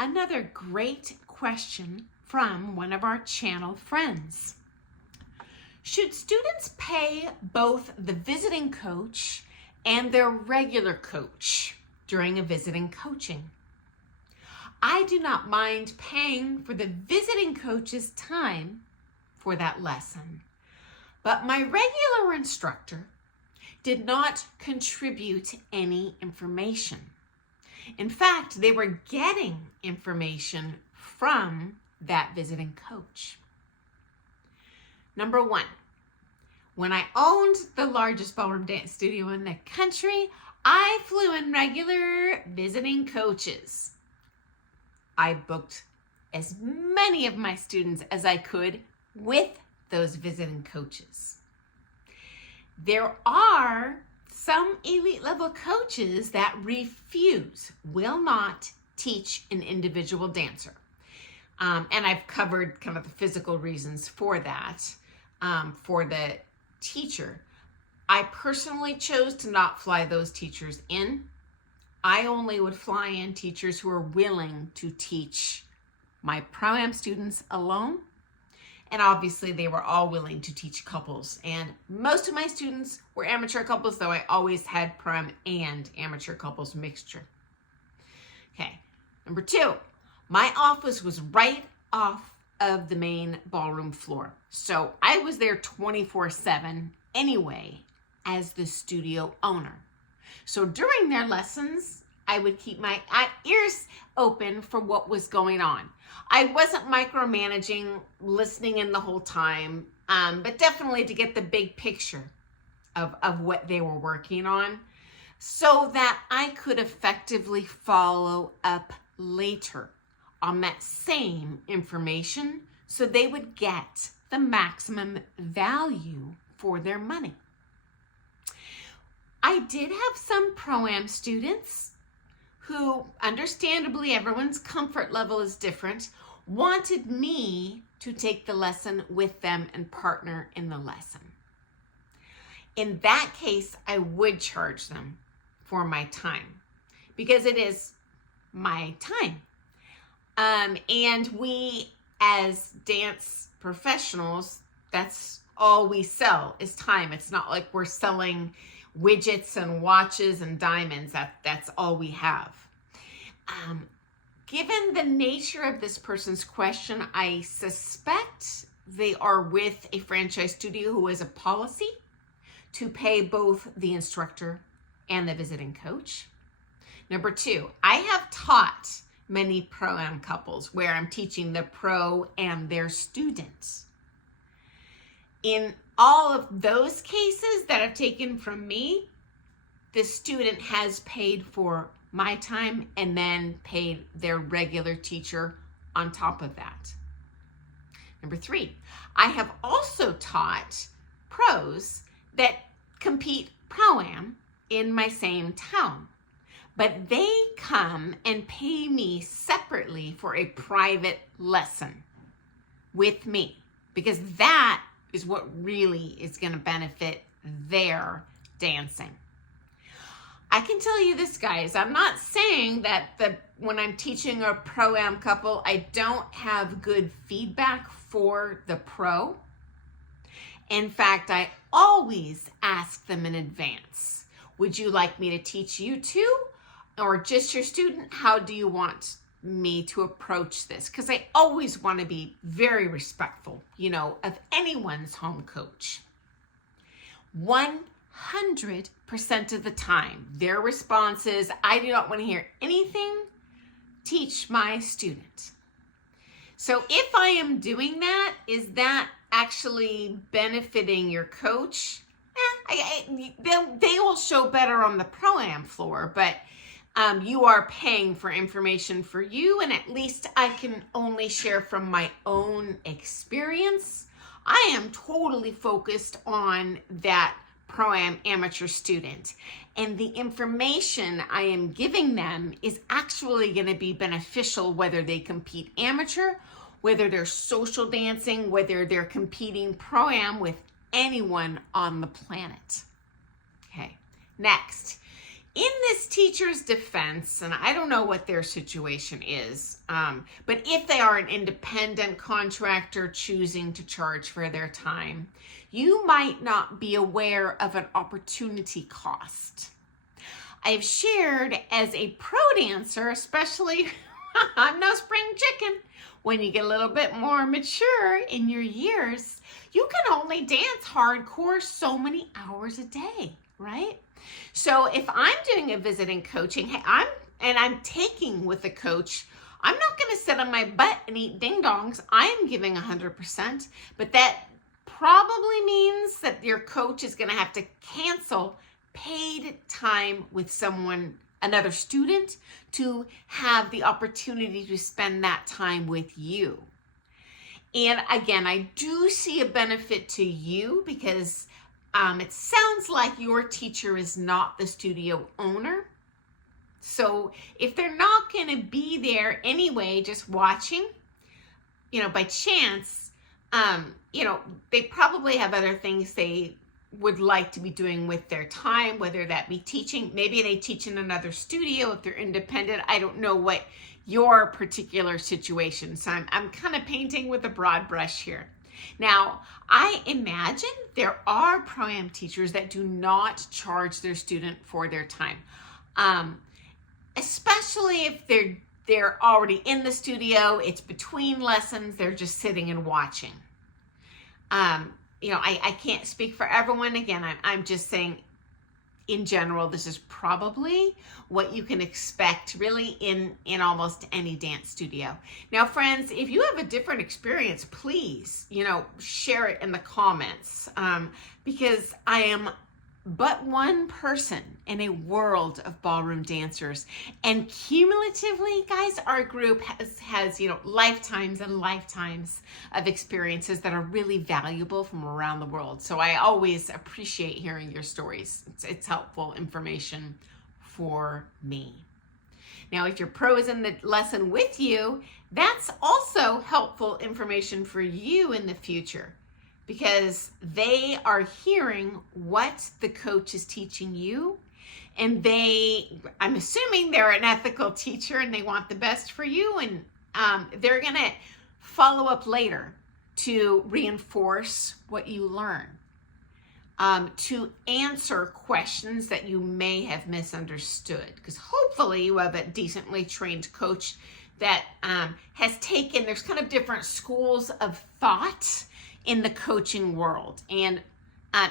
Another great question from one of our channel friends. Should students pay both the visiting coach and their regular coach during a visiting coaching? I do not mind paying for the visiting coach's time for that lesson, but my regular instructor did not contribute any information. In fact, they were getting information from that visiting coach. Number one, when I owned the largest ballroom dance studio in the country, I flew in regular visiting coaches. I booked as many of my students as I could with those visiting coaches. There are some elite level coaches that will not teach an individual dancer. And I've covered kind of the physical reasons for that, for the teacher. I personally chose to not fly those teachers in. I only would fly in teachers who are willing to teach my pro-am students alone. And obviously they were all willing to teach couples. And most of my students were amateur couples, though I always had pro-am and amateur couples mixture. Okay, number two, my office was right off of the main ballroom floor. So I was there 24/7 anyway as the studio owner. So during their lessons, I would keep my ears open for what was going on. I wasn't micromanaging, listening in the whole time, but definitely to get the big picture of what they were working on so that I could effectively follow up later on that same information so they would get the maximum value for their money. I did have some pro-am students who, understandably, everyone's comfort level is different, wanted me to take the lesson with them and partner in the lesson. In that case, I would charge them for my time because it is my time. And we, as dance professionals, that's all we sell is time. It's not like we're selling widgets and watches and diamonds. That's all we have. Given the nature of this person's question, I suspect they are with a franchise studio who has a policy to pay both the instructor and the visiting coach. Number two, I have taught many pro-am couples where I'm teaching the pro and their students. In all of those cases that I've taken from me, the student has paid for my time and then paid their regular teacher on top of that. Number three, I have also taught pros that compete pro-am in my same town, but they come and pay me separately for a private lesson with me because that is what really is going to benefit their dancing. I can tell you this, guys, I'm not saying that when I'm teaching a pro-am couple, I don't have good feedback for the pro. In fact, I always ask them in advance, would you like me to teach you too? Or just your student? How do you want me to approach this? Because I always want to be very respectful, of anyone's home coach. 100% of the time, their response is, I do not want to hear anything. Teach my student. So if I am doing that, is that actually benefiting your coach? They will show better on the pro-am floor, but you are paying for information for you, and at least I can only share from my own experience. I am totally focused on that pro-am amateur student, and the information I am giving them is actually going to be beneficial whether they compete amateur, whether they're social dancing, whether they're competing pro-am with anyone on the planet. Okay, next. in this teacher's defense, and I don't know what their situation is, but if they are an independent contractor choosing to charge for their time, you might not be aware of an opportunity cost. I've shared as a pro dancer, especially, I'm no spring chicken, when you get a little bit more mature in your years, you can only dance hardcore so many hours a day, right? So if I'm doing a visiting coaching, hey, I'm taking with a coach, I'm not going to sit on my butt and eat ding dongs. I'm giving 100%, but that probably means that your coach is going to have to cancel paid time with someone, another student, to have the opportunity to spend that time with you. And again, I do see a benefit to you because it sounds like your teacher is not the studio owner. So if they're not going to be there anyway, just watching, by chance, they probably have other things they would like to be doing with their time, whether that be teaching. Maybe they teach in another studio if they're independent. I don't know what your particular situation. So I'm kind of painting with a broad brush here. Now, I imagine there are pro-am teachers that do not charge their student for their time, especially if they're already in the studio, it's between lessons, they're just sitting and watching. I can't speak for everyone. Again, I'm just saying in general, this is probably what you can expect really in almost any dance studio. Now, friends, if you have a different experience, please, share it in the comments, because I am but one person in a world of ballroom dancers, and cumulatively, guys, our group has lifetimes and lifetimes of experiences that are really valuable from around the world. So I always appreciate hearing your stories. It's helpful information for me. Now, if your pro is in the lesson with you, that's also helpful information for you in the future, because they are hearing what the coach is teaching you, and I'm assuming they're an ethical teacher and they want the best for you, and they're gonna follow up later to reinforce what you learn, to answer questions that you may have misunderstood, because hopefully you have a decently trained coach that has taken, there's kind of different schools of thought in the coaching world, and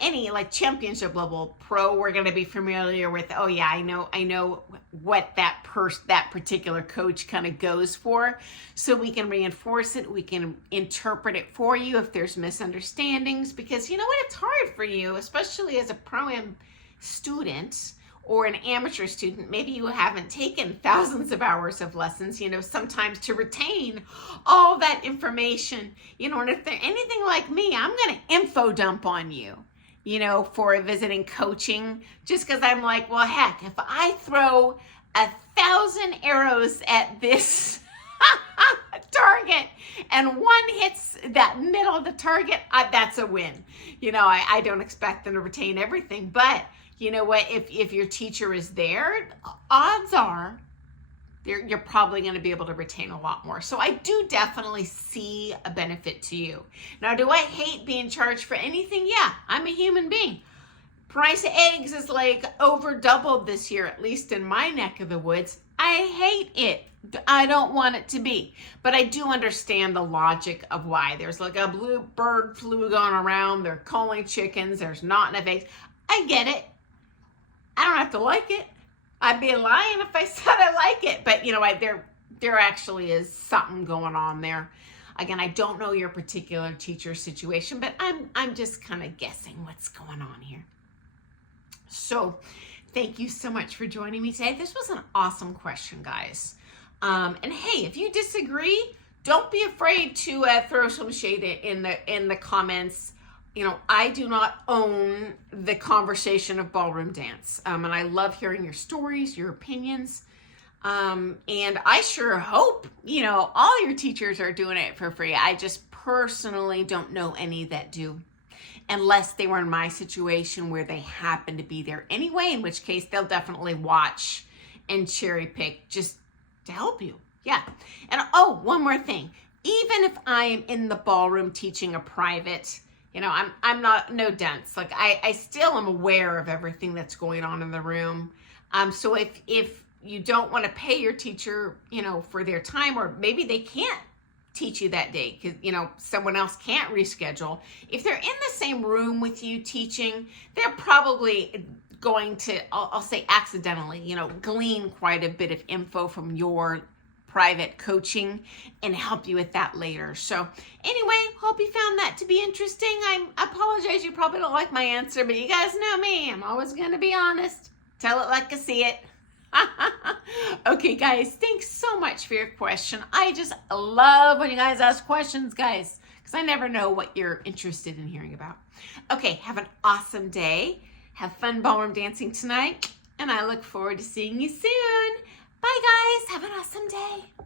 any like championship level pro, we're going to be familiar with, oh yeah, I know what that particular coach kind of goes for, so we can reinforce it, we can interpret it for you if there's misunderstandings, because you know what, it's hard for you, especially as a pro-am student or an amateur student. Maybe you haven't taken thousands of hours of lessons, sometimes to retain all that information, and if they're anything like me, I'm going to info dump on you, for visiting coaching, just because I'm like, well, heck, if I throw 1,000 arrows at this target and one hits that middle of the target, that's a win. I don't expect them to retain everything, but you know what, if your teacher is there, odds are you're probably going to be able to retain a lot more. So I do definitely see a benefit to you. Now, do I hate being charged for anything? Yeah, I'm a human being. Price of eggs is like over doubled this year, at least in my neck of the woods. I hate it. I don't want it to be. But I do understand the logic of why. There's like a blue bird flu going around. They're calling chickens. There's not enough eggs. I get it. I don't have to like it. I'd be lying if I said I like it. But there actually is something going on there. Again, I don't know your particular teacher situation, but I'm just kind of guessing what's going on here. So thank you so much for joining me today. This was an awesome question, guys. And hey, if you disagree, don't be afraid to throw some shade in the comments. I do not own the conversation of ballroom dance. And I love hearing your stories, your opinions. And I sure hope, all your teachers are doing it for free. I just personally don't know any that do. unless they were in my situation where they happen to be there anyway, in which case they'll definitely watch and cherry pick just to help you. Yeah. And oh, one more thing. Even if I am in the ballroom teaching a private, I'm not no dunce. Like I still am aware of everything that's going on in the room. So if you don't want to pay your teacher, for their time, or maybe they can't teach you that day because, someone else can't reschedule. If they're in the same room with you teaching, they're probably going to, I'll say accidentally, glean quite a bit of info from your private coaching and help you with that later. So anyway, hope you found that to be interesting. I apologize, you probably don't like my answer, but you guys know me. I'm always going to be honest. Tell it like I see it. Okay, guys, thanks so much for your question. I just love when you guys ask questions, guys, because I never know what you're interested in hearing about. Okay, have an awesome day. Have fun ballroom dancing tonight, and I look forward to seeing you soon. Bye, guys. Have an awesome day.